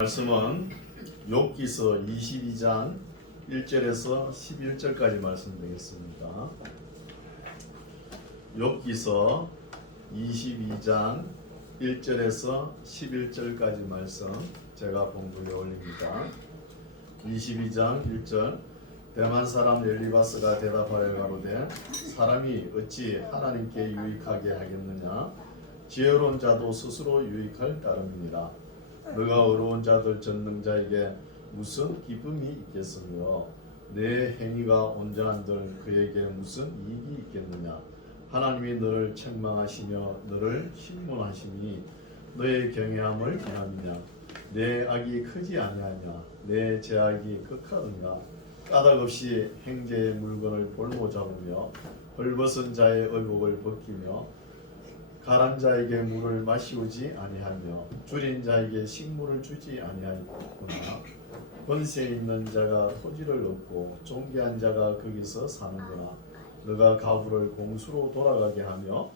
말씀은 욥기서 22장 1절에서 11절까지 말씀 되겠습니다. 욥기서 22장 1절에서 11절까지 말씀 제가 봉독해 올립니다. 22장 1절 대만 사람 엘리바스가 대답하여 가로되 사람이 어찌 하나님께 유익하게 하겠느냐 지혜로운 자도 스스로 유익할 따름이니라. 너가 어려운 자들 전능자에게 무슨 기쁨이 있겠으며 내 행위가 온전한들 그에게 무슨 이익이 있겠느냐. 하나님이 너를 책망하시며 너를 신문하시니 너의 경외함을 비하느냐. 내 악이 크지 아니하냐 내 죄악이 극하느냐. 까닭 없이 행제의 물건을 볼모 잡으며 헐벗은 자의 의복을 벗기며 가란 자에게 물을 마시우지 아니하며 줄인 자에게 식물을 주지 아니하구나. 권세 있는 자가 토지를 얻고 존귀한 자가 거기서 사는구나. 너가 가부를 공수로 돌아가게 하며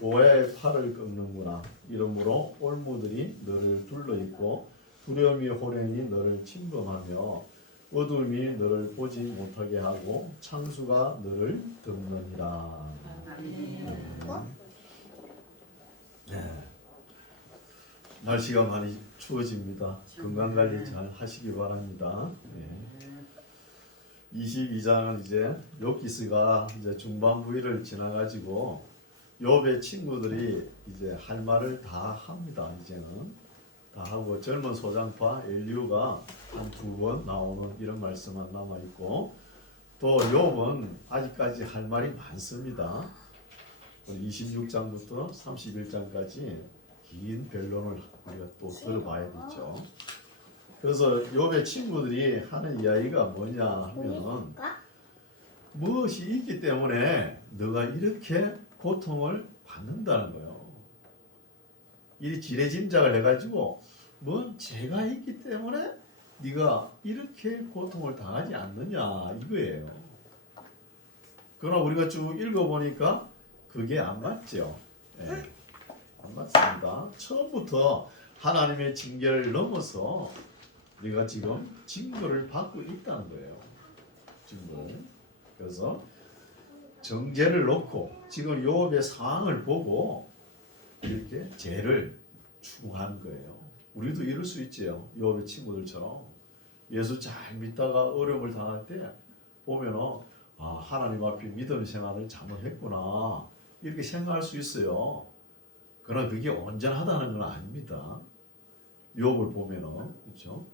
고아의 팔을 꺾는구나. 이러므로 올무들이 너를 둘러있고 두려움이 호련히 너를 침범하며 어둠이 너를 보지 못하게 하고 창수가 너를 덮느니라. 네. 날씨가 많이 추워집니다. 건강관리 잘 하시기 바랍니다. 네. 22장은 이제 욥기스가 이제 중반부일을 지나가지고 욥의 친구들이 이제 할 말을 다 합니다. 이제는 다 하고 젊은 소장파 엘리후가 한 2번 나오는 이런 말씀만 남아 있고 또 욥은 아직까지 할 말이 많습니다. 26장부터 31장까지 긴 변론을 우리가 또 들어봐야 되죠. 그래서 욥의 친구들이 하는 이야기가 뭐냐 하면 무엇이 있기 때문에 너가 이렇게 고통을 받는다는 거예요. 이 지레짐작을 해가지고 뭔 죄가 있기 때문에 네가 이렇게 고통을 당하지 않느냐 이거예요. 그러나 우리가 쭉 읽어보니까 그게 안 맞죠. 네. 안 맞습니다. 처음부터 하나님의 징계를 넘어서 우리가 지금 징벌을 받고 있다는 거예요. 징벌을. 그래서 정죄를 놓고 지금 욥의 상황을 보고 이렇게 죄를 추구하는 거예요. 우리도 이럴 수 있지요. 욥의 친구들처럼 예수 잘 믿다가 어려움을 당할 때 보면은 아, 하나님 앞에 믿음 생활을 잘못했구나 이렇게 생각할 수 있어요. 그러나 그게 온전하다는 건 아닙니다. 욥을 보면은 그렇죠.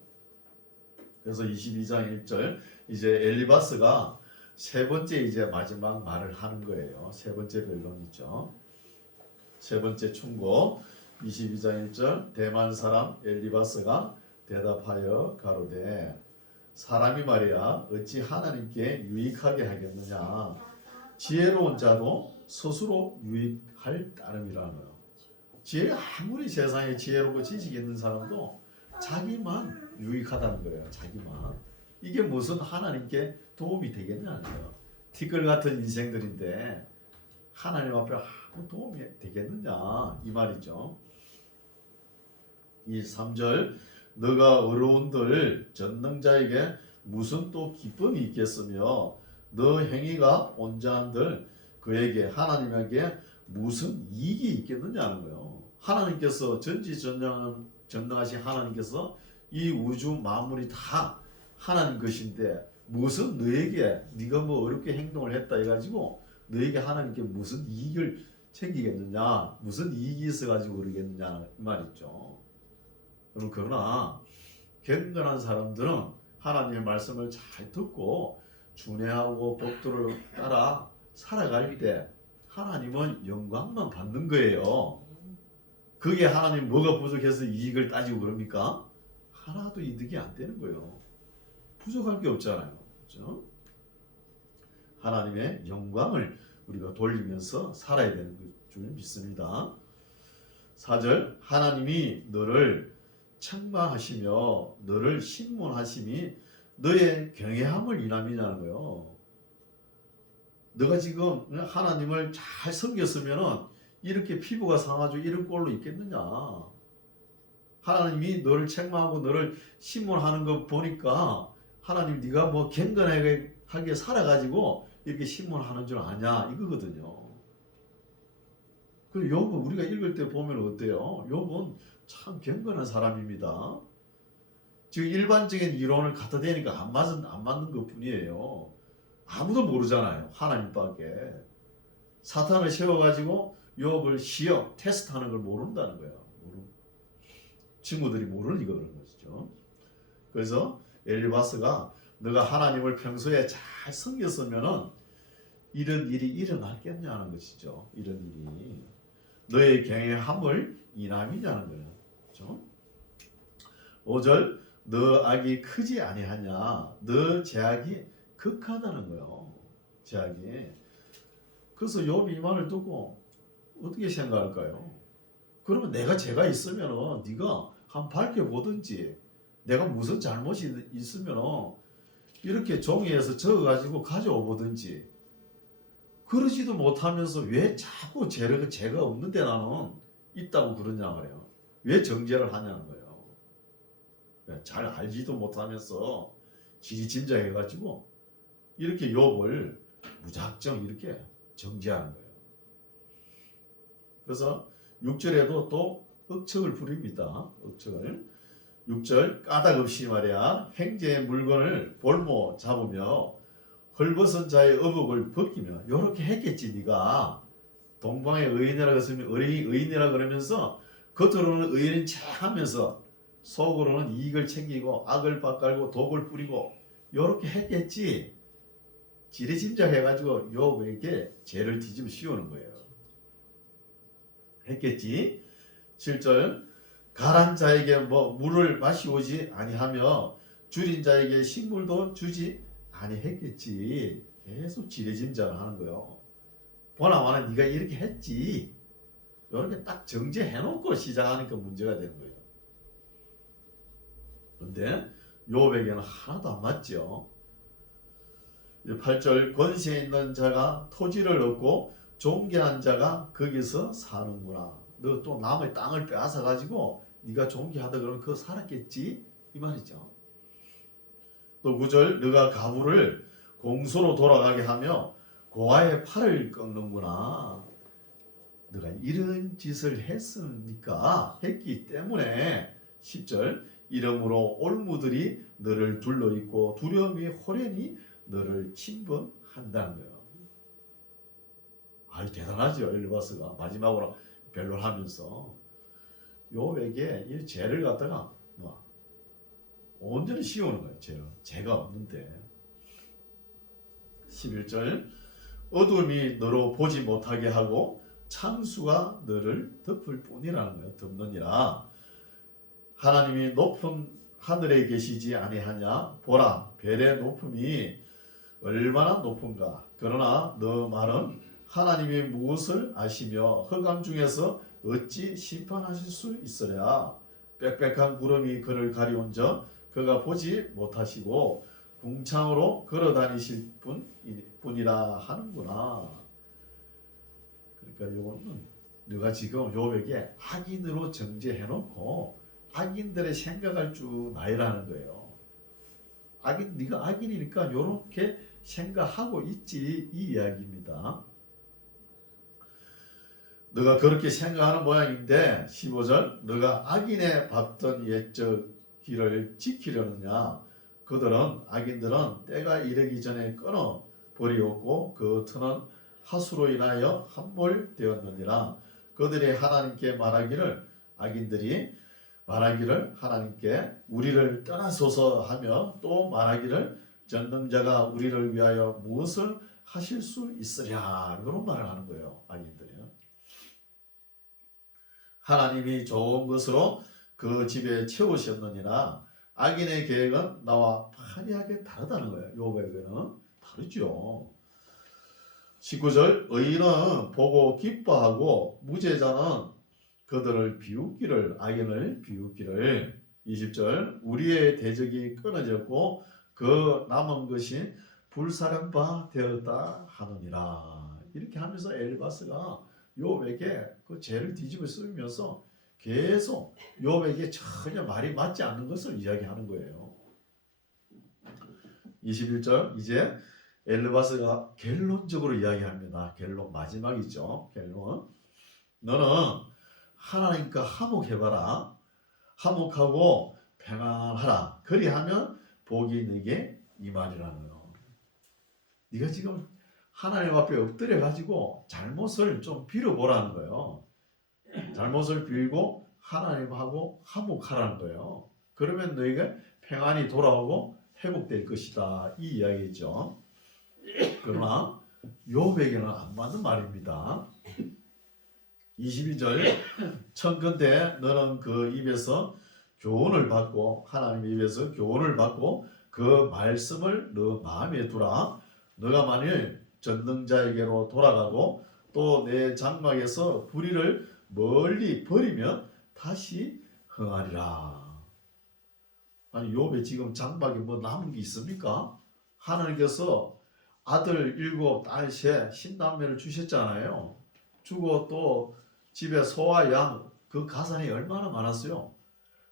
그래서 22장 1절 이제 엘리바스가 세 번째 이제 마지막 말을 하는 거예요. 세 번째 변론이죠. 세 번째 충고 22장 1절 대만 사람 엘리바스가 대답하여 가로되 사람이 말이야 어찌 하나님께 유익하게 하겠느냐 지혜로운 자도 스스로 유익할 따름이라는 거예요. 아무리 세상에 지혜롭고 지식 있는 사람도 자기만 유익하다는 거예요. 자기만. 이게 무슨 하나님께 도움이 되겠냐는 거예요. 티끌 같은 인생들인데 하나님 앞에 아무 도움이 되겠느냐 이 말이죠. 이 3절 너가 어려운들 전능자에게 무슨 또 기쁨이 있겠으며 너 행위가 온전한들 그에게 하나님에게 무슨 이익이 있겠느냐는 거예요. 하나님께서 전지전능하신 하나님께서 이 우주 만물이 다 하나님 것인데 무슨 너에게 네가 뭐 어렵게 행동을 했다 해가지고 너에게 하나님께 무슨 이익을 챙기겠느냐 무슨 이익이 있어가지고 그러겠느냐 이 말이죠. 그러나 경건한 사람들은 하나님의 말씀을 잘 듣고 준행하고 법도를 따라 살아갈 때 하나님은 영광만 받는 거예요. 그게 하나님 뭐가 부족해서 이익을 따지고 그럽니까? 하나도 이득이 안 되는 거예요. 부족할 게 없잖아요. 그렇죠? 하나님의 영광을 우리가 돌리면서 살아야 되는 줄 믿습니다. 4절 하나님이 너를 책망하시며 너를 신문하심이 너의 경외함을 인함이라는 거예요. 너가 지금 하나님을 잘 섬겼으면 이렇게 피부가 상하죠. 이런 꼴로 있겠느냐. 하나님이 너를 책망하고 너를 심문하는 거 보니까 하나님 네가 뭐 경건하게 살아가지고 이렇게 심문하는 줄 아냐 이거거든요. 그리고 욥은 우리가 읽을 때 보면 어때요? 욥은 참 경건한 사람입니다. 지금 일반적인 이론을 갖다 대니까 안 맞는 것 뿐이에요. 아무도 모르잖아요. 하나님밖에. 사탄을 세워가지고 욥을 시험, 테스트하는 걸 모른다는 거예요. 친구들이 모르니까 그런 것이죠. 그래서 엘리바스가 너가 하나님을 평소에 잘 섬겼으면은 이런 일이 일어났겠냐는 것이죠. 이런 일이 너의 경외함을 인함이냐는 거예요. 그렇죠? 5절 너 악이 크지 아니하냐 너 죄악이 극하다는 거예요. 죄악이. 그래서 욥이 이 말을 듣고 어떻게 생각할까요? 그러면 내가 죄가 있으면 네가 한번 밝혀보든지 내가 무슨 잘못이 있으면 이렇게 종이에서 적어가지고 가져오든지 그러지도 못하면서 왜 자꾸 죄가 없는데 나는 있다고 그러냐 말이에요. 왜 정죄를 하냐는 거예요. 잘 알지도 못하면서 지리짐작해가지고 이렇게 욥을 무작정 이렇게 정죄하는 거예요. 그래서 6절에도 또 억측을 부립니다. 억측을. 6절 까닭 없이 말이야 행제의 물건을 볼모 잡으며 헐벗은 자의 어복을 벗기며 요렇게 했겠지. 네가 동방의 의인이라 그랬으면 의인이라 그러면서 겉으로는 의인인 척 하면서 속으로는 이익을 챙기고 악을 밭갈고 독을 뿌리고 요렇게 했겠지. 지레짐작해가지고 욥에게 죄를 뒤집어 씌우는 거예요. 했겠지. 7절 가란 자에게 뭐 물을 마시오지 아니하며 줄인 자에게 식물도 주지 아니했겠지. 계속 지레짐작을 하는 거예요. 보나마나 네가 이렇게 했지. 이렇게 딱 정죄해놓고 시작하니까 문제가 되는 거예요. 그런데 욥에게는 하나도 안 맞죠. 8절 권세 있는 자가 토지를 얻고 존귀한 자가 거기서 사는구나. 너 또 남의 땅을 빼앗아 가지고 네가 존귀하다 그러면 그거 살았겠지 이 말이죠. 또 9절 너가 가부를 공소로 돌아가게 하며 고아의 팔을 꺾는구나. 너가 이런 짓을 했기 때문에 10절 이러므로 올무들이 너를 둘러있고 두려움이 호련히 너를 침범한다는 거예요. 아주 대단하죠. 엘리바스가 마지막으로 변론하면서 욥에게 이 죄를 갖다가 온전히 씌우는 거예요. 죄가 없는데. 11절 어둠이 너로 보지 못하게 하고 창수가 너를 덮을 뿐이라는 거예요. 덮느니라. 하나님이 높은 하늘에 계시지 아니하냐. 보라 별의 높음이 얼마나 높은가. 그러나 너 말은 하나님이 무엇을 아시며 흑암 중에서 어찌 심판하실 수 있으랴. 빽빽한 구름이 그를 가리온저 그가 보지 못하시고 궁창으로 걸어다니실 뿐이라 하는구나. 그러니까 요거는 네가 지금 욥에게 악인으로 정죄해놓고 악인들의 생각할 줄 나이라는 거예요. 네가 악인이니까 요렇게 생각하고 있지 이 이야기입니다. 너가 그렇게 생각하는 모양인데 15절 너가 악인의 밟던 옛적 길을 지키려느냐. 악인들은 때가 이르기 전에 끊어 버리었고 그 터는 하수로 인하여 함몰되었느니라. 그들이 하나님께 악인들이 말하기를 하나님께 우리를 떠나소서 하며 또 말하기를 전능자가 우리를 위하여 무엇을 하실 수 있으랴. 그런 말을 하는 거예요. 악인들이요. 하나님이 좋은 것으로 그 집에 채우셨느니라. 악인의 계획은 나와 판이하게 다르다는 거예요. 욥에게는 다르죠. 19절 의인은 보고 기뻐하고 무죄자는 그들을 악인을 비웃기를. 20절 우리의 대적이 끊어졌고 그 남은 것이 불사령바 되었다 하느니라. 이렇게 하면서 엘리바스가 욥에게 그 죄를 뒤집어 쓰면서 계속 욥에게 전혀 말이 맞지 않는 것을 이야기하는 거예요. 21절 이제 엘르바스가 결론적으로 이야기합니다. 결론 마지막이죠. 결론. 너는 하나님과 화목해봐라. 화목하고 평안하라. 그리하면 복이 너에게 임하리라는 거예요. 네가 지금 하나님 앞에 엎드려 가지고 잘못을 좀 빌어보라는 거예요. 잘못을 빌고 하나님하고 화목하라는 거예요. 그러면 너희가 평안이 돌아오고 회복될 것이다. 이 이야기죠. 그러나 욥에게는 안 맞는 말입니다. 22절 청컨대 너는 그 입에서 교훈을 받고 하나님의 입에서 교훈을 받고 그 말씀을 너 마음에 두라. 너가 만일 전능자에게로 돌아가고 또 내 장막에서 불의를 멀리 버리면 다시 흥하리라. 아니 욥에 지금 장막에 뭐 남은 게 있습니까? 하나님께서 아들 7, 딸 3, 신남매를 주셨잖아요. 주고 또 집에 소와 양 그 가산이 얼마나 많았어요.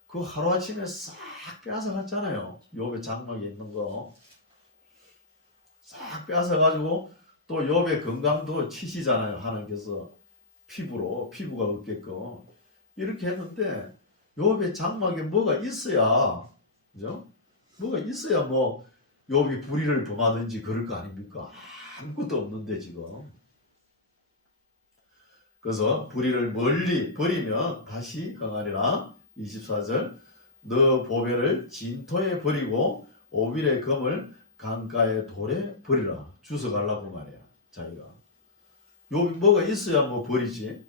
그 하루아침에 싹 빼앗아갔잖아요. 욥의 장막에 있는 거 싹 빼앗아가지고 또 욥의 건강도 치시잖아요. 하나님께서 피부가 없게끔 이렇게 했는데 욥의 장막에 뭐가 있어야, 그죠? 뭐가 있어야 뭐 욥이 불의를 범하든지 그럴 거 아닙니까? 아무것도 없는데 지금. 그래서 불의를 멀리 버리면 다시 흥하리라. 24절 너 보배를 진토에 버리고 오빌의 금을 강가의 돌에 버리라. 주워 가려고 말이야. 자기가 욥이 뭐가 있어야 뭐 버리지.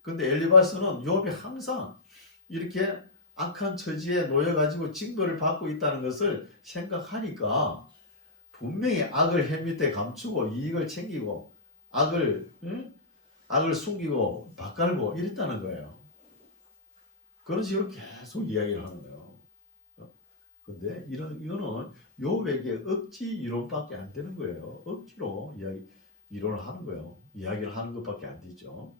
근데 엘리바스는 욥이 항상 이렇게 악한 처지에 놓여가지고 징벌을 받고 있다는 것을 생각하니까 분명히 악을 해 밑에 감추고 이익을 챙기고 악을 숨기고 밭갈고 이랬다는 거예요. 그런 식으로 계속 이야기를 하는 거예요. 근데 이거는 욥에게 억지 이론밖에 안 되는 거예요. 억지로 이론을 하는 거예요. 이야기를 하는 것밖에 안 되죠.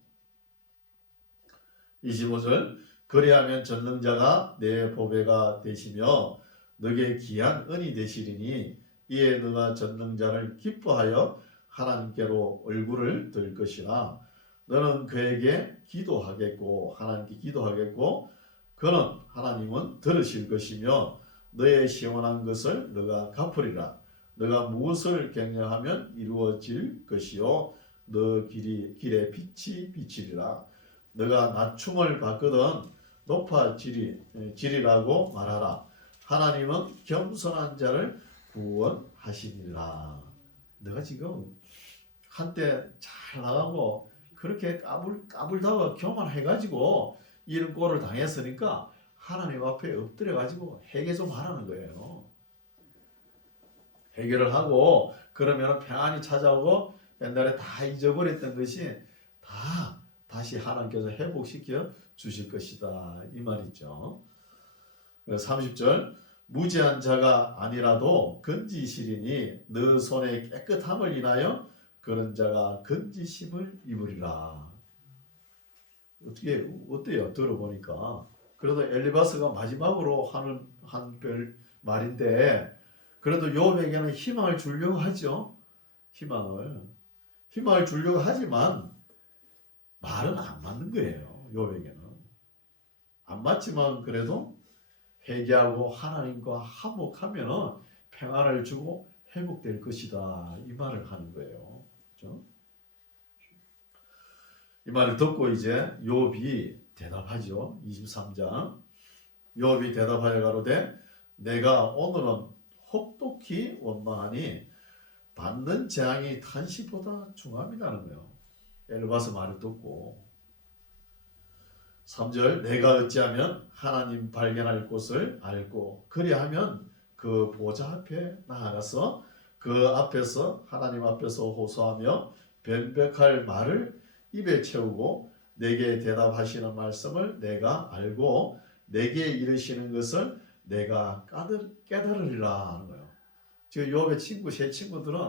25절 그리하면 전능자가 내 보배가 되시며 너에게 귀한 은이 되시리니 이에 너가 전능자를 기뻐하여 하나님께로 얼굴을 들 것이라. 너는 그에게 기도하겠고 하나님께 기도하겠고 그는 하나님은 들으실 것이며 너의 시원한 것을 너가 갚으리라. 너가 무엇을 격려하면 이루어질 것이요 너 길의 빛이 비치리라. 너가 낮춤을 받거든 높아지리라고 말하라. 하나님은 겸손한 자를 구원하시니라. 너가 지금 한때 잘 나가고 그렇게 까불다가 교만해가지고 이런 꼴을 당했으니까 하나님 앞에 엎드려가지고 해결 좀 하라는 거예요. 해결을 하고 그러면 평안이 찾아오고 옛날에 다 잊어버렸던 것이 다시 하나님께서 회복시켜 주실 것이다. 이 말이죠. 30절 무지한 자가 아니라도 건지시리니 너 손의 깨끗함을 인하여 그런 자가 건지심을 입으리라. 어때요? 들어보니까. 그래도 엘리바스가 마지막으로 한 말인데 그래도 욥에게는 희망을 주려고 하죠. 희망을 주려고 하지만 말은 안 맞는 거예요. 욥에게는. 안 맞지만 그래도 회개하고 하나님과 화목하면 평안을 주고 회복될 것이다. 이 말을 하는 거예요. 그렇죠? 이 말을 듣고 이제 욥이 대답하죠. 23장 욥이 대답하여 가로되 내가 오늘은 혹독히 원망하니 받는 재앙이 탄식보다 중함이라는 거예요. 엘바스 말을 듣고 3절 내가 어찌하면 하나님 발견할 곳을 알고 그리하면 그 보좌 앞에 나아가서 그 앞에서 하나님 앞에서 호소하며 변백할 말을 입에 채우고 내게 대답하시는 말씀을 내가 알고 내게 이르시는 것을 내가 깨달으리라 하는 거예요. 지금 욥의 세 친구들은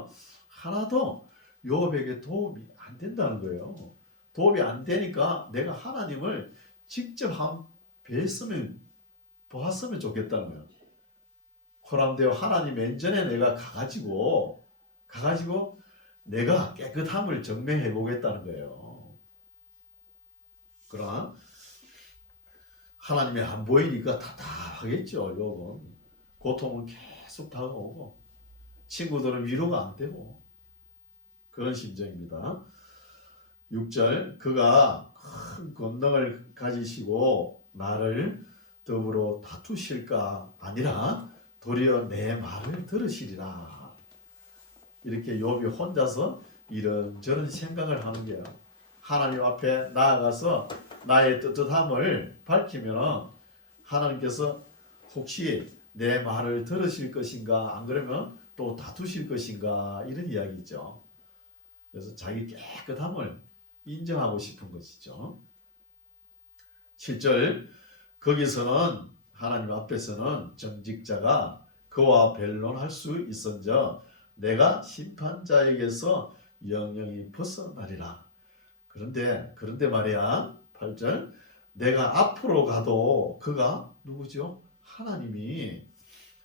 하나도 욥에게 도움이 안 된다는 거예요. 도움이 안 되니까 내가 하나님을 직접 한 뵀으면 보았으면 좋겠다는 거예요. 코람데오 하나님 맨전에 내가 가가지고 내가 깨끗함을 증명해 보겠다는 거예요. 그러나 하나님이 안 보이니까 답답하겠죠. 욥은 고통은 계속 다가오고 친구들은 위로가 안 되고 그런 심정입니다. 6절 그가 큰 권능을 가지시고 나를 더불어 다투실까 아니라 도리어 내 말을 들으시리라. 이렇게 욥이 혼자서 이런저런 생각을 하는 거예요. 하나님 앞에 나아가서 나의 떳떳함을 밝히면 하나님께서 혹시 내 말을 들으실 것인가 안 그러면 또 다투실 것인가 이런 이야기죠. 그래서 자기 깨끗함을 인정하고 싶은 것이죠. 7절 거기서는 하나님 앞에서는 정직자가 그와 변론할 수 있은저 내가 심판자에게서 영영이 벗어나리라. 그런데 말이야 8절 내가 앞으로 가도 그가 누구죠? 하나님이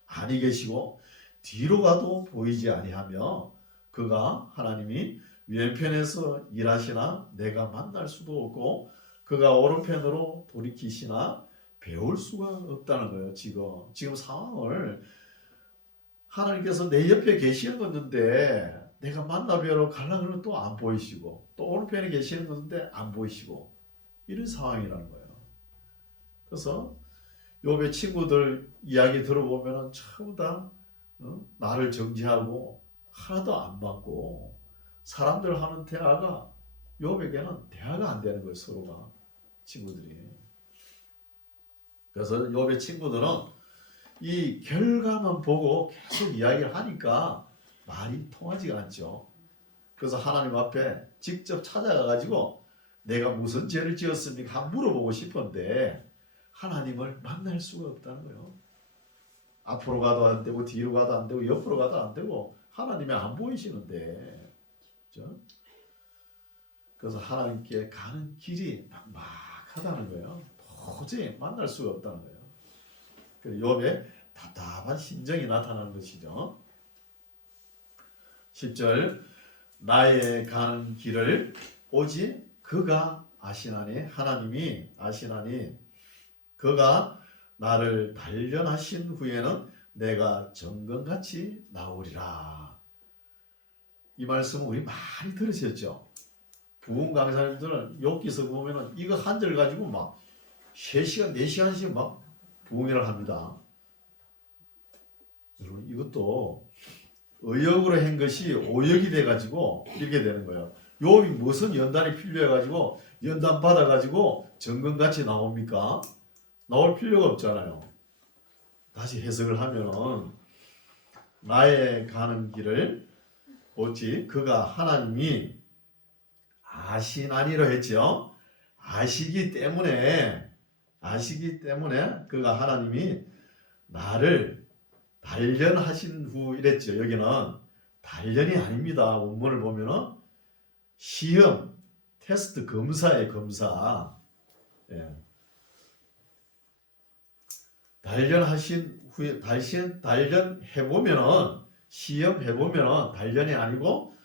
아니 계시고 뒤로 가도 보이지 아니하며 그가 하나님이 왼편에서 일하시나 내가 만날 수도 없고 그가 오른편으로 돌이키시나 배울 수가 없다는 거예요. 지금 상황을 하나님께서 내 옆에 계시는 건데 내가 만나 뵈러 가려고 하면 또 안 보이시고 또 오른편에 계시는 건데 안 보이시고 이런 상황이라는 거예요. 그래서 욥의 친구들 이야기 들어보면 전부 다 나를 정죄하고 하나도 안 받고 사람들 하는 대화가 욥에게는 대화가 안 되는 거예요. 서로가 친구들이. 그래서 욥의 친구들은 이 결과만 보고 계속 이야기를 하니까 말이 통하지가 않죠. 그래서 하나님 앞에 직접 찾아가가지고 내가 무슨 죄를 지었습니까? 물어보고 싶은데 하나님을 만날 수가 없다는 거예요. 앞으로 가도 안 되고 뒤로 가도 안 되고 옆으로 가도 안 되고 하나님이 안 보이시는데 그렇죠? 그래서 하나님께 가는 길이 막막하다는 거예요. 도저히 만날 수가 없다는 거예요. 욥의 답답한 심정이 나타나는 것이죠. 10절 나의 가는 길을 오직 그가 아시나니 하나님이 아시나니 그가 나를 단련하신 후에는 내가 정금같이 나오리라. 이 말씀은 우리 많이 들으셨죠? 부흥 강사님들은 욥기서 보면은 이거 한 절 가지고 막 3시간, 4시간씩 막 부흥회를 합니다. 여러분 이것도 의역으로 한 것이 오역이 돼가지고 이렇게 되는 거예요. 욥이 무슨 연단이 필요해가지고 연단 받아가지고 정금같이 나옵니까? 나올 필요가 없잖아요. 다시 해석을 하면은 나의 가는 길을 오직 그가 하나님이 아시나니로 했죠. 아시기 때문에 그가 하나님이 나를 단련하신 후 이랬죠. 여기는 단련이 아닙니다. 원문을 보면은 시험, 테스트, 검사의 검사. 예. 단련하신 후에 단련해보면은 시험해보면은 단련이 아니고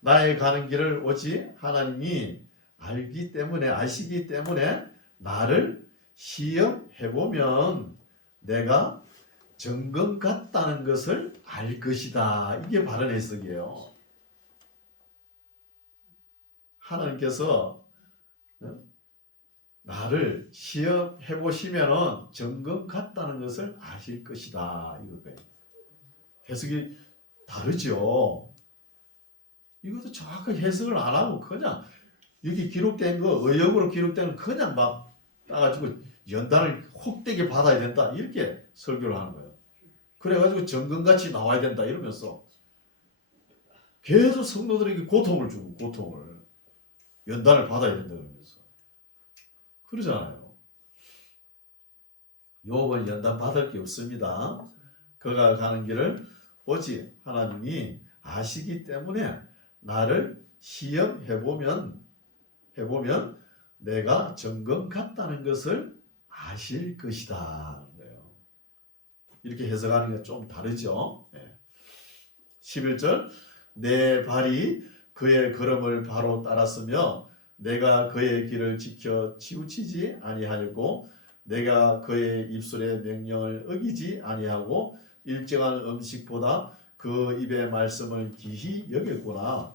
나의 가는 길을 오직 하나님이 아시기 때문에 나를 시험해보면 내가 정금 같다는 것을 알 것이다. 이게 바른 해석이에요. 하나님께서 나를 시험해보시면 정금 같다는 것을 아실 것이다. 이거예요. 해석이 다르죠. 이것도 정확하게 해석을 안 하고 그냥 여기 기록된 거 의역으로 기록된 거 그냥 막 따가지고 연단을 혹되게 받아야 된다 이렇게 설교를 하는 거예요. 그래가지고 정금같이 나와야 된다 이러면서 계속 성도들에게 고통을 주고 고통을 연단을 받아야 된다 그러면서 그러잖아요. 욥은 연단 받을 게 없습니다. 그가 가는 길을 오직 하나님이 아시기 때문에 나를 시험해보면 내가 정금 같다는 것을 아실 것이다. 이렇게 해석하는 게 좀 다르죠. 11절 내 발이 그의 걸음을 바로 따랐으며 내가 그의 길을 지켜 치우치지 아니하였고 내가 그의 입술의 명령을 어기지 아니하고 일정한 음식보다 그 입의 말씀을 기히 여겼구나.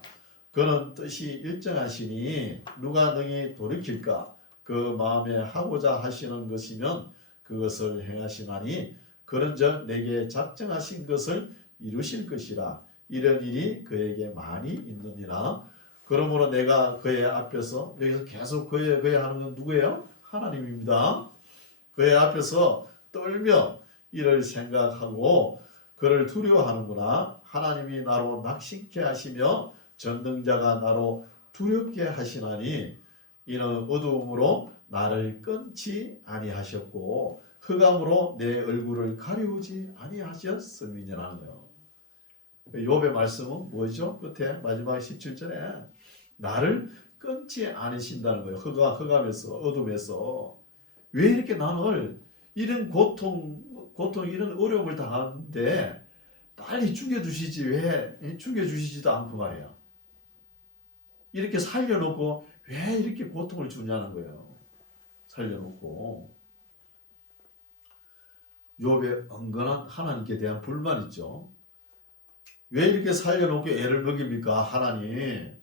그는 뜻이 일정하시니 누가 능히 돌이킬까? 그 마음에 하고자 하시는 것이면 그것을 행하시나니 그런즉 내게 작정하신 것을 이루실 것이라. 이런 일이 그에게 많이 있느니라. 그러므로 내가 그의 앞에서, 여기서 계속 그의 하는 건 누구예요? 하나님입니다. 그의 앞에서 떨며 이를 생각하고 그를 두려워하는구나. 하나님이 나로 낙심케 하시며 전능자가 나로 두렵게 하시나니 이는 어두움으로 나를 끊지 아니하셨고 흑암으로 내 얼굴을 가리우지 아니하셨음이니라는 거예요. 욥의 말씀은 뭐죠? 끝에 마지막 17절에 나를 끊지 않으신다는 거예요. 흑암에서 어둠에서 왜 이렇게 나를 이런 고통 이런 어려움을 당하는데 빨리 죽여주시지 왜 죽여주시지도 않고 말이야. 이렇게 살려놓고 왜 이렇게 고통을 주냐는 거예요. 살려놓고 욥의 은근한 하나님께 대한 불만 있죠. 왜 이렇게 살려놓고 애를 먹입니까 하나님?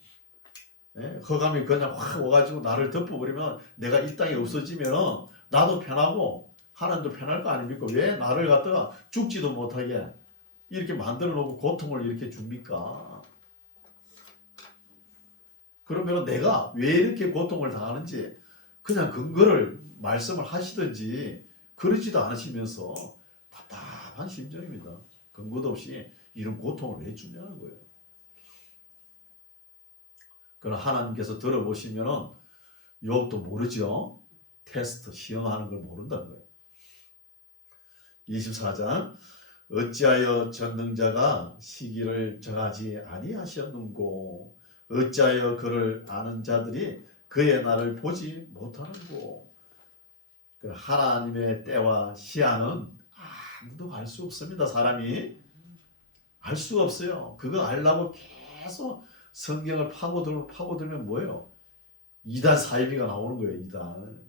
흑암이 그냥 확 와가지고 나를 덮어버리면 내가 이 땅에 없어지면 나도 편하고 하나님도 편할 거 아닙니까? 왜 나를 갖다가 죽지도 못하게 이렇게 만들어 놓고 고통을 이렇게 줍니까? 그러면 내가 왜 이렇게 고통을 당하는지 그냥 근거를 말씀을 하시든지 그러지도 않으시면서 답답한 심정입니다. 근거도 없이 이런 고통을 왜 주냐는 거예요. 그럼 하나님께서 들어보시면은 욥도 모르죠. 테스트 시험하는 걸 모른다는 거예요. 24장 어찌하여 전능자가 시기를 정하지 아니하셨는고 어찌하여 그를 아는 자들이 그의 날을 보지 못하는고. 하나님의 때와 시한은 아무도 알 수 없습니다. 사람이 알 수가 없어요. 그거 알려고 계속 성경을 파고들면 뭐예요? 이단 사이비가 나오는 거예요. 이단.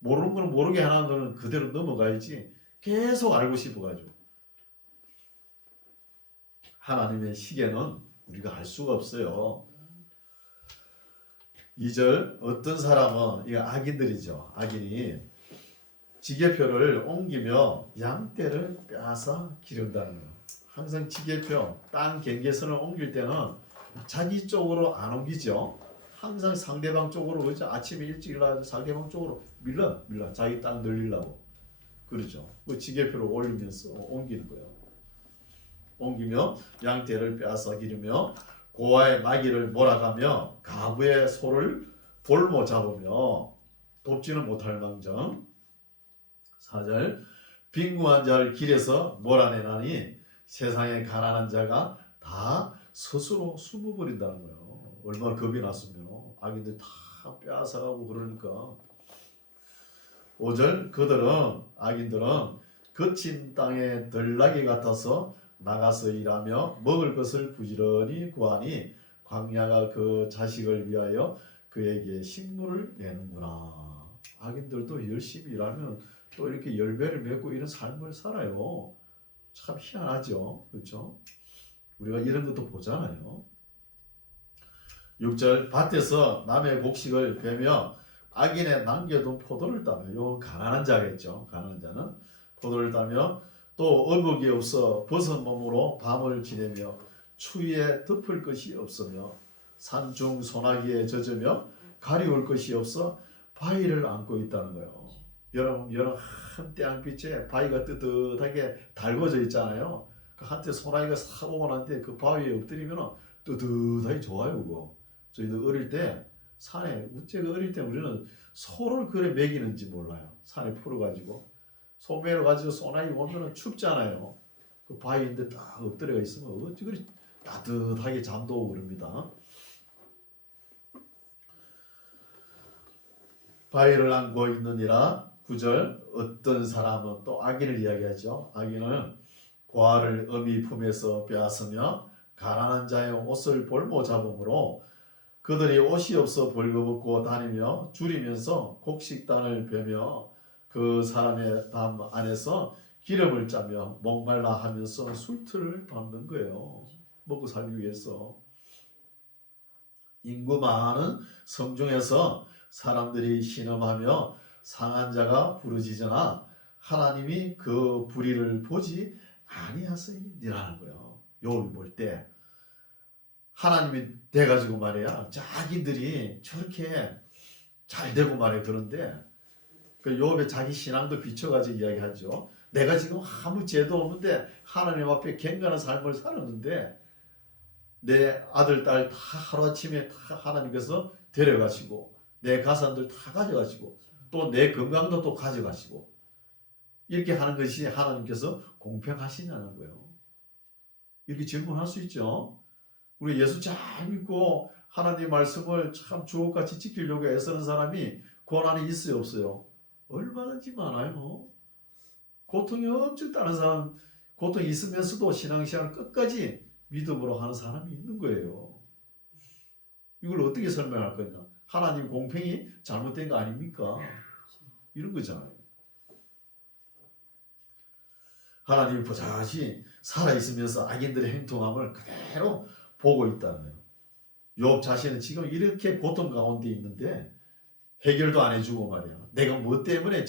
모르는 거는 모르게 하는 거는 그대로 넘어가야지 계속 알고 싶어가지고. 하나님의 시계는 우리가 알 수가 없어요. 2절 어떤 사람은 이거 악인들이죠. 악인이 지게표를 옮기며 양떼를 빼앗아 기른다는 거예요. 항상 지게표, 땅 경계선을 옮길 때는 자기 쪽으로 안 옮기죠. 항상 상대방 쪽으로 그렇죠. 아침에 일찍 일어나서 상대방 쪽으로 밀러 자기 땅 늘리려고 그러죠. 그 지게표를 올리면서 옮기는 거예요. 옮기며 양떼를 빼앗아 기르며 고아의 마귀를 몰아가며 가부의 소를 볼모 잡으며 돕지는 못할 망정. 4절 빈궁한 자를 길에서 몰아내나니 세상에 가난한 자가 다 스스로 숨어버린다는 거예요. 얼마나 겁이 났으면 악인들 다 빼앗아가고 그러니까. 5절 그들은 악인들은 거친 땅에 들나귀 같아서 나가서 일하며 먹을 것을 부지런히 구하니 광야가 그 자식을 위하여 그에게 식물을 내는구나. 악인들도 열심히 일하면 또 이렇게 열매를 맺고 이런 삶을 살아요. 참 희한하죠. 그렇죠? 우리가 이런 것도 보잖아요. 6절 밭에서 남의 곡식을 베며 악인의 남겨둔 포도를 따며, 이건 가난한 자겠죠. 가난한 자는 포도를 따며 또 어복이 없어 벗은 몸으로 밤을 지내며 추위에 덮을 것이 없으며 산중 소나기에 젖으며 가리울 것이 없어 바위를 안고 있다는 거예요. 여러분 한 태양빛에 바위가 뜨뜻하게 달궈져 있잖아요. 그 한때 소나기가 싹 오고 난 뒤에 그 바위에 엎드리면 뜨뜻하게 좋아요. 그거 저희도 어릴 때 산에 우째가 어릴 때 우리는 소를 그래 먹이는지 몰라요. 산에 풀어가지고 소매를 가지고 소나기 오면은 춥잖아요. 그 바위인데 딱 엎드려 있으면 어찌 그리 따뜻하게 잠도 오고 그럽니다. 바위를 안고 있느니라. 9절 어떤 사람은 또 악인을 이야기하죠. 악인은 고아를 어미 품에서 빼앗으며 가난한 자의 옷을 볼모 잡음으로 그들이 옷이 없어 벌거벗고 다니며 줄이면서 곡식단을 베며 그 사람의 담 안에서 기름을 짜며 목말라 하면서 술틀을 밟는 거예요. 먹고 살기 위해서. 인구 많은 성중에서 사람들이 신음하며 상한 자가 부르짖으나 하나님이 그 불의를 보지 아니하시니라는 거예요. 욥이 볼 때 하나님이 돼가지고 말이야 자기들이 저렇게 잘 되고 말이야. 그런데 그 욥의 자기 신앙도 비춰가지고 이야기하죠. 내가 지금 아무 죄도 없는데 하나님 앞에 갱간한 삶을 살았는데 내 아들 딸 다 하루아침에 다 하나님께서 데려가시고 내 가산들 다 가져가시고 또 내 건강도 또 가져가시고 이렇게 하는 것이 하나님께서 공평하시냐는 거예요. 이렇게 질문할 수 있죠. 우리 예수 잘 믿고 하나님 말씀을 참 주옥같이 지키려고 애쓰는 사람이 고난이 있어요 없어요? 얼마든지 많아요. 고통이 엄청 따른 사람, 고통이 있으면서도 신앙생활을 끝까지 믿음으로 하는 사람이 있는 거예요. 이걸 어떻게 설명할 거냐? 하나님 공평이 잘못된 거 아닙니까? 이런 거잖아요. 하나님이 보자시 살아있으면서 악인들의 행동함을 그대로 보고 있다는 거예요. 욥 자신은 지금 이렇게 고통 가운데 있는데 해결도 안 해주고 말이야. 내가 뭐 때문에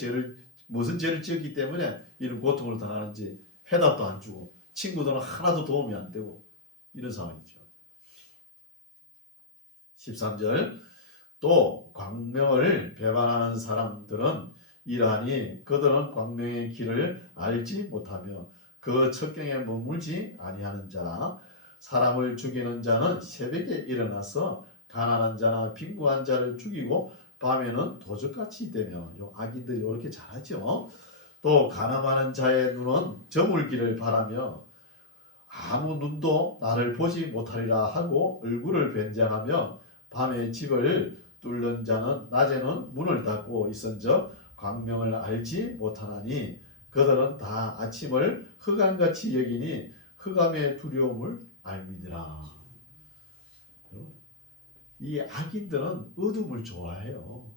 무슨 죄를 지었기 때문에 이런 고통을 당하는지 해답도 안 주고 친구들은 하나도 도움이 안 되고 이런 상황이죠. 13절 또 광명을 배반하는 사람들은 이러하니 그들은 광명의 길을 알지 못하며 그 첩경에 머물지 아니하는 자라. 사람을 죽이는 자는 새벽에 일어나서 가난한 자나 빈곤한 자를 죽이고 밤에는 도적같이 되며 악인들이 이렇게 잘하죠. 또 가늠하는 자의 눈은 저물기를 바라며 아무 눈도 나를 보지 못하리라 하고 얼굴을 변장하며 밤에 집을 뚫는 자는 낮에는 문을 닫고 있은즉 광명을 알지 못하나니 그들은 다 아침을 흑암같이 여기니 흑암의 두려움을 알미니라. 이 악인들은 어둠을 좋아해요.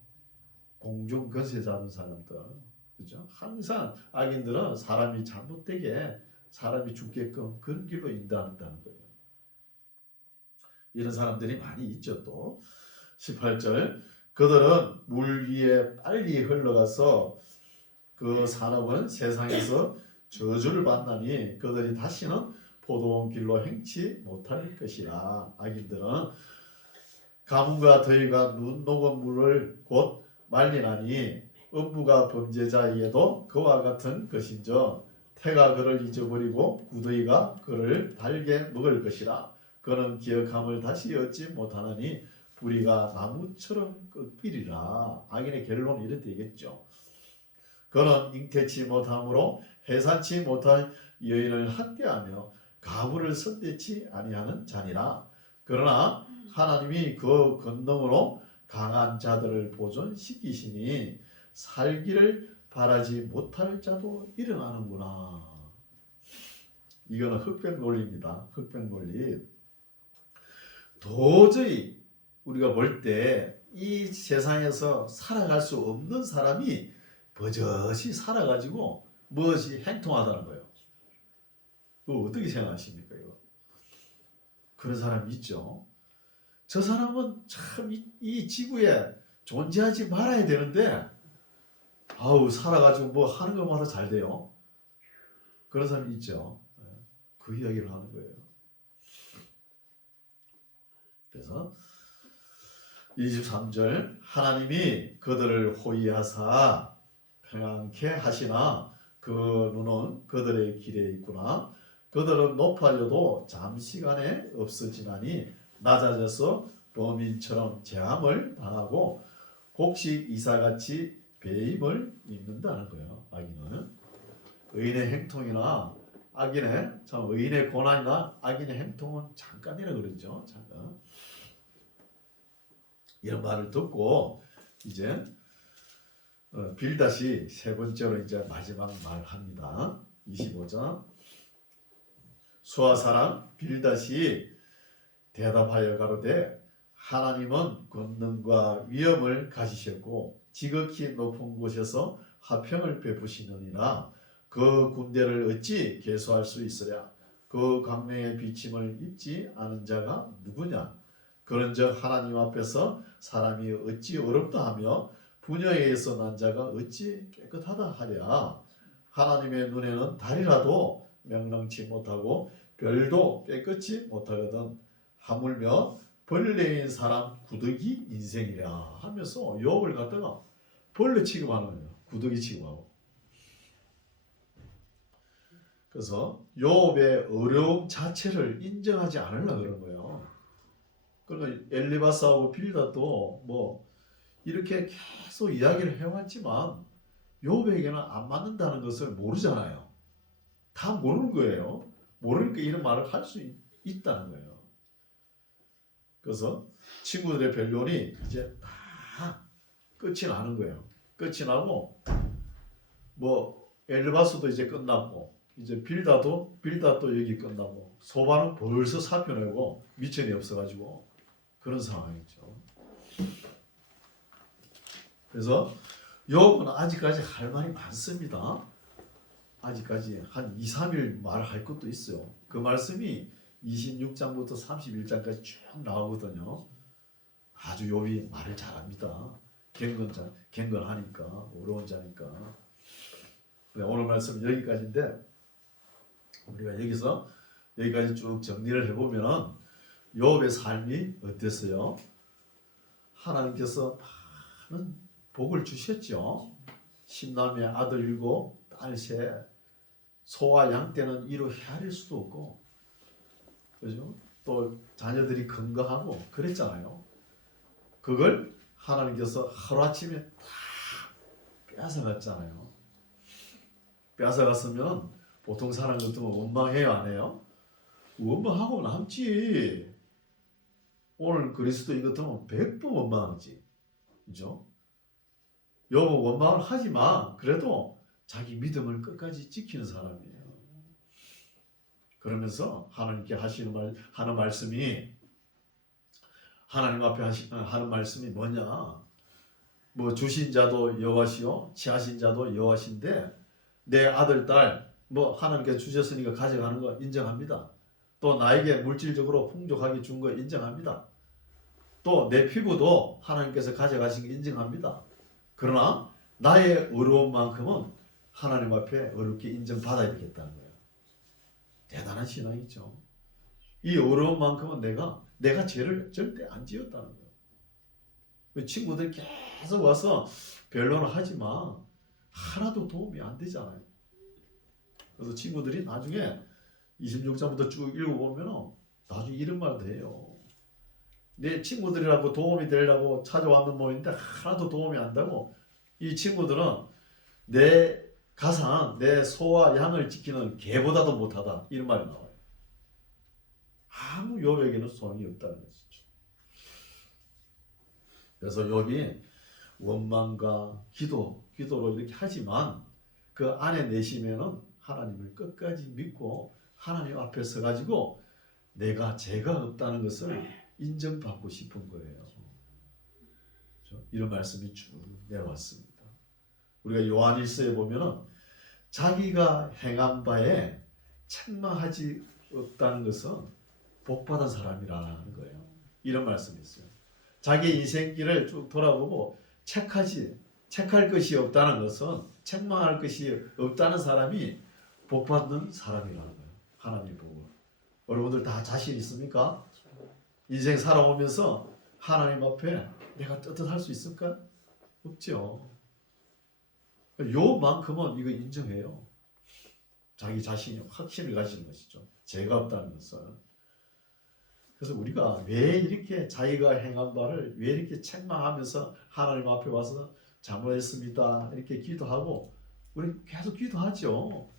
공중 거세 잡은 사람들, 그죠? 항상 악인들은 사람이 잘못되게 사람이 죽게끔 그런 길로 인도한다는 거예요. 이런 사람들이 많이 있죠. 또 18절 그들은 물 위에 빨리 흘러가서 그 산업은 세상에서 저주를 받나니 그들이 다시는 포도원 길로 행치 못할 것이라. 악인들은 가뭄과 더위가 눈 녹은 물을 곧 말리나니 음부가 범죄자에게도 그와 같은 것인저 태가 그를 잊어버리고 구더기가 그를 달게 먹을 것이라. 그는 기억함을 다시 얻지 못하나니 뿌리가 나무처럼 꺾이리라. 악인의 결론은 이렇게 되겠죠. 그는 잉태치 못함으로 해산치 못할 여인을 학대하며 가부를 선대치 아니하는 자니라. 그러나 하나님이 그 권능으로 강한 자들을 보존시키시니 살기를 바라지 못할 자도 일어나는구나. 이거는 흑백 논리입니다. 흑백 논리. 도저히 우리가 볼 때 이 세상에서 살아갈 수 없는 사람이 버젓이 살아가지고 무엇이 행통하다는 거예요. 그거 어떻게 생각하십니까? 이거? 그런 사람이 있죠. 저 사람은 참 이 지구에 존재하지 말아야 되는데 아우 살아가지고 뭐 하는 것마다 잘 돼요. 그런 사람이 있죠. 그 이야기를 하는 거예요. 그래서 23절 하나님이 그들을 호위하사 평안케 하시나 그 눈은 그들의 길에 있구나. 그들은 높아져도 잠시간에 없어지나니 낮아져서 범인처럼 재앙을 당하고 곡식 이사같이 배임을 입는다는 거예요. 악인은 의인의 행통이나 악인의 의인의 고난이나 악인의 행통은 잠깐이라 그러죠. 잠깐. 이런 말을 듣고 이제 빌닷이 세 번째로 이제 마지막 말합니다. 25장. 수아 사람 빌닷이 대답하여 가로되 하나님은 권능과 위엄을 가지셨고 지극히 높은 곳에서 화평을 베푸시느니라. 그 군대를 어찌 계수할 수 있으랴. 그 광명의 비침을 입지 않은 자가 누구냐. 그런즉 하나님 앞에서 사람이 어찌 어렵다 하며 분야에 의해서 난 자가 어찌 깨끗하다 하랴. 하나님의 눈에는 달이라도 명랑치 못하고 별도 깨끗이 못하거든. 하물며 벌레인 사람 구더기 인생이라 하면서 욥을 갖다가 벌레 취급하는 거예요. 구더기 취급하고. 그래서 욥의 어려움 자체를 인정하지 않으려고 그런 거예요. 그러니까 엘리바스하고 빌닷도 뭐 이렇게 계속 이야기를 해왔지만 욥에게는 안 맞는다는 것을 모르잖아요. 다 모르는 거예요. 모르니까 이런 말을 할 수 있다는 거예요. 그래서 친구들의 변론이 이제 다 끝이 나는 거예요. 끝이 나고 뭐 엘리바스도 이제 끝났고 이제 빌닷도 여기 끝나고 소바는 벌써 사표 내고 미천이 없어가지고 그런 상황이죠. 그래서 욥은 아직까지 할 말이 많습니다. 아직까지 한 2, 3일 말할 것도 있어요. 그 말씀이 26장부터 31장까지 쭉 나오거든요. 아주 욥이 말을 잘합니다. 경건하니까, 어려운 자니까. 오늘 말씀 여기까지인데 우리가 여기까지 쭉 정리를 해보면 욥의 삶이 어땠어요? 하나님께서 많은 복을 주셨죠. 신남의 아들 7, 딸 3, 소와 양 떼는 이로 헤아릴 수도 없고, 그죠? 또 자녀들이 건강하고 그랬잖아요. 그걸 하나님께서 하루아침에 다 뺏어갔잖아요. 뺏어갔으면 보통 사람 같으면 원망해요, 안 해요? 원망하고 남지. 오늘 그리스도인 같으면 100번 원망하지. 그죠? 욥은 원망을 하지만 그래도 자기 믿음을 끝까지 지키는 사람이에요. 그러면서 하나님께 하는 말씀이 하나님 앞에 하는 말씀이 뭐냐? 뭐 주신 자도 여호와시요 취하신 자도 여호와신데 내 아들 딸 뭐 하나님께서 주셨으니까 가져가는 거 인정합니다. 또 나에게 물질적으로 풍족하게 준 거 인정합니다. 또 내 피부도 하나님께서 가져가신 거 인정합니다. 그러나 나의 어려움만큼은 하나님 앞에 어렵게 인정받아야 되겠다는 거예요. 대단한 신앙이죠. 이 어려움만큼은 내가 죄를 절대 안 지었다는 거예요. 친구들이 계속 와서 변론을 하지만 하나도 도움이 안 되잖아요. 그래서 친구들이 나중에 26장부터 쭉 읽어보면 나중에 이런 말도 해요. 내 친구들이라고 도움이 되려고 찾아왔는 모임인데 하나도 도움이 안 되고 이 친구들은 내 가상, 내 소와 양을 지키는 개보다도 못하다. 이런 말이 나와요. 아무 욥에게는 소용이 없다는 것이죠. 그래서 욥이 원망과 기도로 이렇게 하지만 그 안에 내심에는 하나님을 끝까지 믿고 하나님 앞에 서가지고 내가 죄가 없다는 것을 인정받고 싶은 거예요. 이런 말씀이 쭉 내려왔습니다. 우리가 요한일서에 보면은 자기가 행한 바에 책망하지 없다는 것은 복받은 사람이라는 거예요. 이런 말씀이 있어요. 자기 인생길을 쭉 돌아보고 책할 것이 없다는 것은 책망할 것이 없다는 사람이 복받는 사람이라는 거예요. 하나님의 복을. 여러분들 다 자신 있습니까? 인생 살아오면서 하나님 앞에 내가 떳떳할 수 있을까? 없죠. 요만큼은 이거 인정해요. 자기 자신이 확신을 가지는 것이죠. 죄가 없다는 것은. 그래서 우리가 왜 이렇게 자기가 행한 바를 왜 이렇게 책망하면서 하나님 앞에 와서 잘못했습니다 이렇게 기도하고 우리 계속 기도하죠.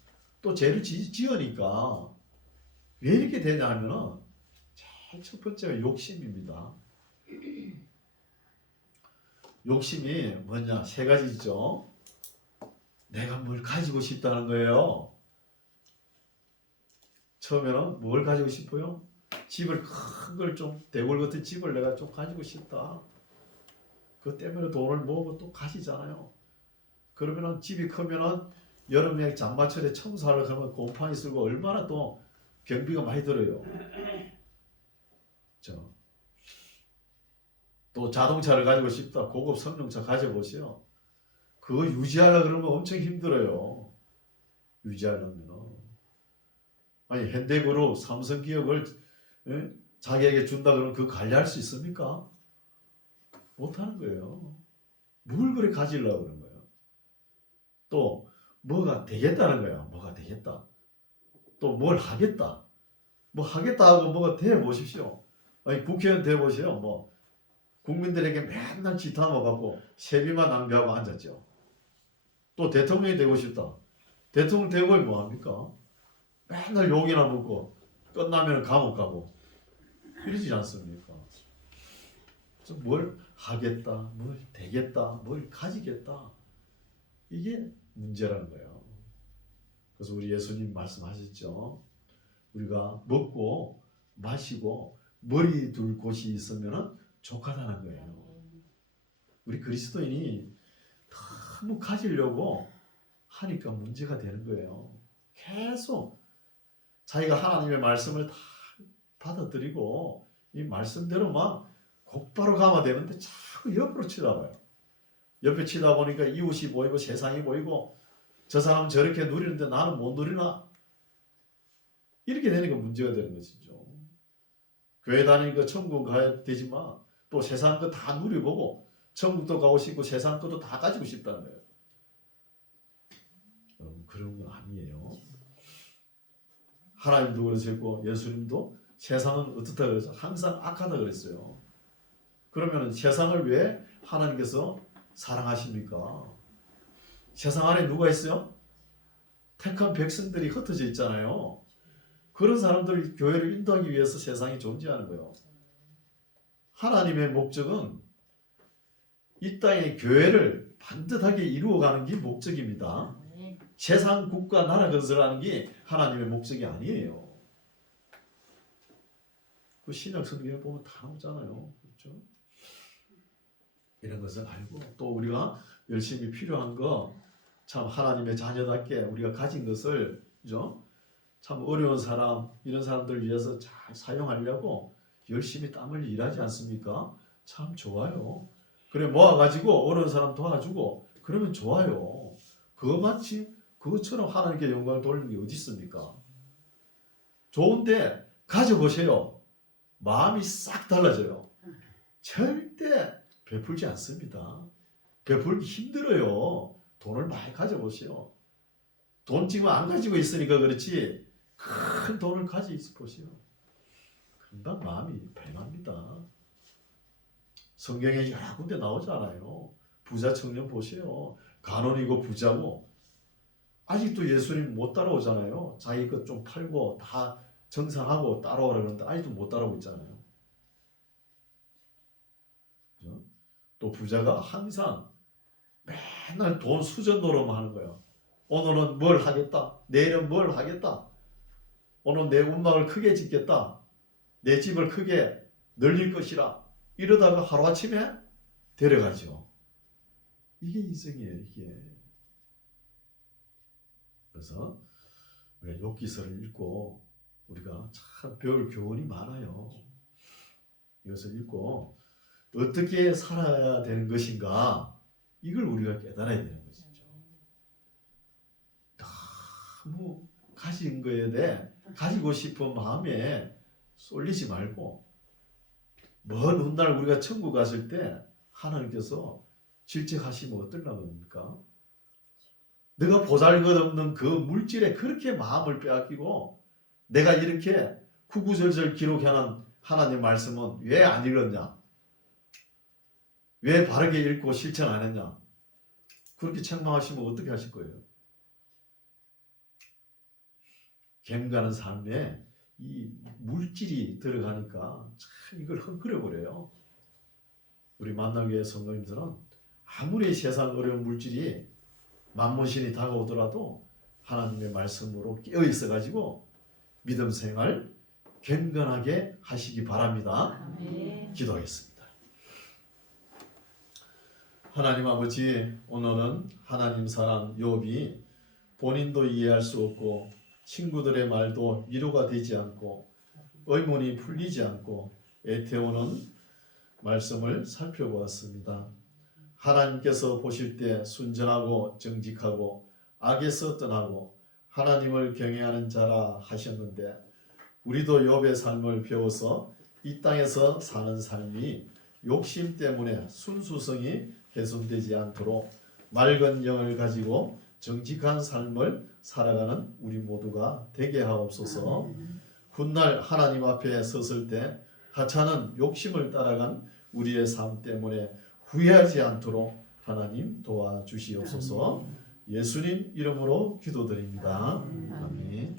또 죄를 지으니까 왜 이렇게 되냐 하면은 제일 첫 번째가 욕심입니다. 욕심이 뭐냐? 세 가지죠. 내가 뭘 가지고 싶다는 거예요. 처음에는 뭘 가지고 싶어요? 집을 큰 걸 좀 대골 같은 집을 내가 좀 가지고 싶다. 그 때문에 돈을 모으고 또 가시잖아요. 그러면은 집이 크면은 여름에 장마철에 청소하려고 하면 곰팡이 쓸고 얼마나 또 경비가 많이 들어요. 또 자동차를 가지고 싶다. 고급 성능차 가져보세요. 그거 유지하려고 그러면 엄청 힘들어요. 유지하려면. 아니 현대그룹, 삼성기업을 자기에게 준다 그러면 그거 관리할 수 있습니까? 못하는 거예요. 뭘 그래 가지려고 그런 거예요. 또 뭐가 되겠다는 거야. 뭐가 되겠다. 또 뭘 하겠다. 뭐 하겠다 하고 뭐가 돼 보십시오. 아니 국회의원 돼 보세요. 뭐 국민들에게 맨날 지탄하고 세비만 낭비하고 앉았죠. 또 대통령이 되고 싶다. 대통령 되고 뭐 합니까? 맨날 욕이나 먹고 끝나면 감옥 가고 이러지 않습니까? 그래서 뭘 하겠다, 뭘 되겠다, 뭘 가지겠다 이게 문제라는 거예요. 그래서 우리 예수님 말씀하셨죠. 우리가 먹고 마시고 머리 둘 곳이 있으면 족하다는 거예요. 우리 그리스도인이 너무 가지려고 하니까 문제가 되는 거예요. 계속 자기가 하나님의 말씀을 다 받아들이고 이 말씀대로만 곧바로 감아되는데 자꾸 옆으로 치다봐요. 옆에 치다 보니까 이웃이 보이고 세상이 보이고 저 사람 저렇게 누리는데 나는 못 누리나? 이렇게 되니까 문제가 되는 것이죠. 교회 다니니까 천국 가야 되지만 또 세상 거 다 누려보고 천국도 가고 싶고 세상 것도 다 가지고 싶다는 거예요. 그런 건 아니에요. 하나님도 그러셨고 예수님도 세상은 어떻다 그랬어? 항상 악하다 그랬어요. 그러면 세상을 왜 하나님께서 사랑하십니까? 세상 안에 누가 있어요? 택한 백성들이 흩어져 있잖아요. 그런 사람들이 교회를 인도하기 위해서 세상이 존재하는 거예요. 하나님의 목적은 이 땅의 교회를 반듯하게 이루어가는 게 목적입니다. 세상, 국가, 나라 건설하는 게 하나님의 목적이 아니에요. 그 신약 성경에 보면 다 나오잖아요. 그렇죠? 이런 것을 알고 또 우리가 열심히 필요한 거 참 하나님의 자녀답게 우리가 가진 것을 그죠? 참 어려운 사람 이런 사람들을 위해서 잘 사용하려고 열심히 땀 흘려 일하지 않습니까? 참 좋아요. 그래 모아가지고 어려운 사람 도와주고 그러면 좋아요. 그것마치 그것처럼 하나님께 영광을 돌리는 게 어디 있습니까? 좋은데 가져보세요. 마음이 싹 달라져요. 절대 베풀지 않습니다. 베풀기 힘들어요. 돈을 많이 가져보세요. 돈 지금 안 가지고 있으니까 그렇지 큰 돈을 가지고 보세요. 금방 마음이 변합니다. 성경에 여러 군데 나오잖아요. 부자 청년 보세요. 간원이고 부자고 아직도 예수님 못 따라오잖아요. 자기 것 좀 팔고 다 정산하고 따라오라 그러는데 아직도 못 따라오고 있잖아요. 그죠? 또 부자가 항상 맨날 돈 수저 노름만 하는 거예요. 오늘은 뭘 하겠다. 내일은 뭘 하겠다. 오늘 내 운막을 크게 짓겠다. 내 집을 크게 늘릴 것이라. 이러다가 하루아침에 데려가죠. 이게 인생이에요. 이게. 그래서 우리가 욥기서를 읽고 우리가 참 배울 교훈이 많아요. 이것을 읽고 어떻게 살아야 되는 것인가 이걸 우리가 깨달아야 되는 것이죠. 너무 가진 거에 대해 가지고 싶은 마음에 쏠리지 말고 먼 훗날 우리가 천국 갔을 때 하나님께서 질책하시면 어떨까 겁니까? 내가 보잘것없는 그 물질에 그렇게 마음을 빼앗기고 내가 이렇게 구구절절 기록해놓은 하나님 말씀은 왜 안 읽었냐? 왜 바르게 읽고 실천 안 했냐? 그렇게 책망하시면 어떻게 하실 거예요? 갬가는 삶에 이 물질이 들어가니까 참 이걸 헝클어버려요. 우리 만나교회 성도님들은 아무리 세상 어려운 물질이 만문신이 다가오더라도 하나님의 말씀으로 깨어 있어 가지고 믿음 생활 경건하게 하시기 바랍니다. 기도하겠습니다. 하나님 아버지, 오늘은 하나님 사람 욥이 본인도 이해할 수 없고 친구들의 말도 위로가 되지 않고 의문이 풀리지 않고 애태우는 말씀을 살펴보았습니다. 하나님께서 보실 때 순전하고 정직하고 악에서 떠나고 하나님을 경외하는 자라 하셨는데 우리도 욥의 삶을 배워서 이 땅에서 사는 삶이 욕심 때문에 순수성이 훼손되지 않도록 맑은 영을 가지고 정직한 삶을 살아가는 우리 모두가 되게 하옵소서. 훗날 하나님 앞에 섰을 때 하찮은 욕심을 따라간 우리의 삶 때문에 후회하지 않도록 하나님 도와주시옵소서. 예수님 이름으로 기도드립니다. 아멘.